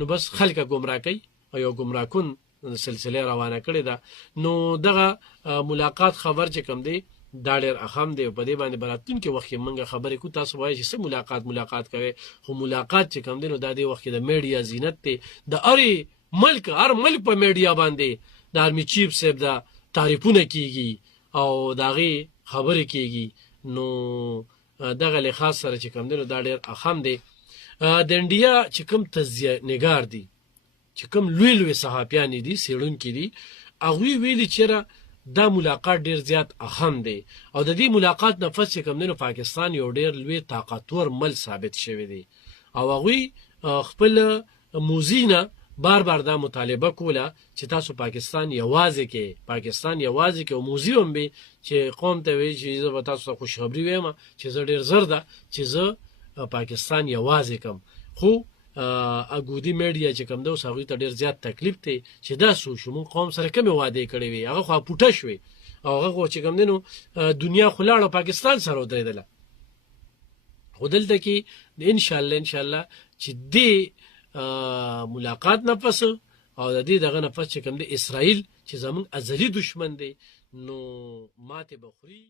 نو بس خلک گمراه کوي او یو گمراه کن سلسله روانه کړې ده. نو دغه ملاقات خبر چې کوم دی دا ډېر اهم دی. په دې باندې براتونکي وخت کې موږ خبرې کوو. تاسو وایئ چې څه ملاقات کوي، خو ملاقات چې کوم دی نو دا دې وخت کې د میډیا زینت دی. د هر ملک په میډیا باندې د آرمي چیف صاحب دا تعریفونه کیږي او د هغې خبرې کیږي. نو دغه لحاظ سره چې کوم دی نو دا ډېر اهم دی. د انډیا چې کوم تجزیه نګار دي، چې کوم لوی صحافیان دي، څېړونکي دي، هغوی ویلي چېرې دا ملاقات ډېر زیات اهم دی او د دې ملاقات نه پس چې کوم دی نو پاکستان یو ډېر لوی طاقتور ملک ثابت شوی دی او هغوی خپل موزي نه بار دا مطالبه کوله چې تاسو پاکستان یوازې کې او موزي هم به چې قوم ته وایي چې زه به تاسو ته خوشخبري وایم چې زه ډېر زر ده چې زه پاکستان یوازې کم. خو اګودي میډیا چې کوم ده اوس هغوی ته ډېر زیات تکلیف دی چې دا څه وشو، موږ قوم سره کومې وعدې کړې وې، هغه خو پوټه شوې او هغه خو چې کوم دی نو دنیا خو لاړه پاکستان سره ودرېدله. خو دلته کې انشاءالله چې دې ملاقات نه پس او د دې دغه نه پس چې کوم دی اسرائیل چې زموږ ازلي دشمن دی نو ماتې به خوري.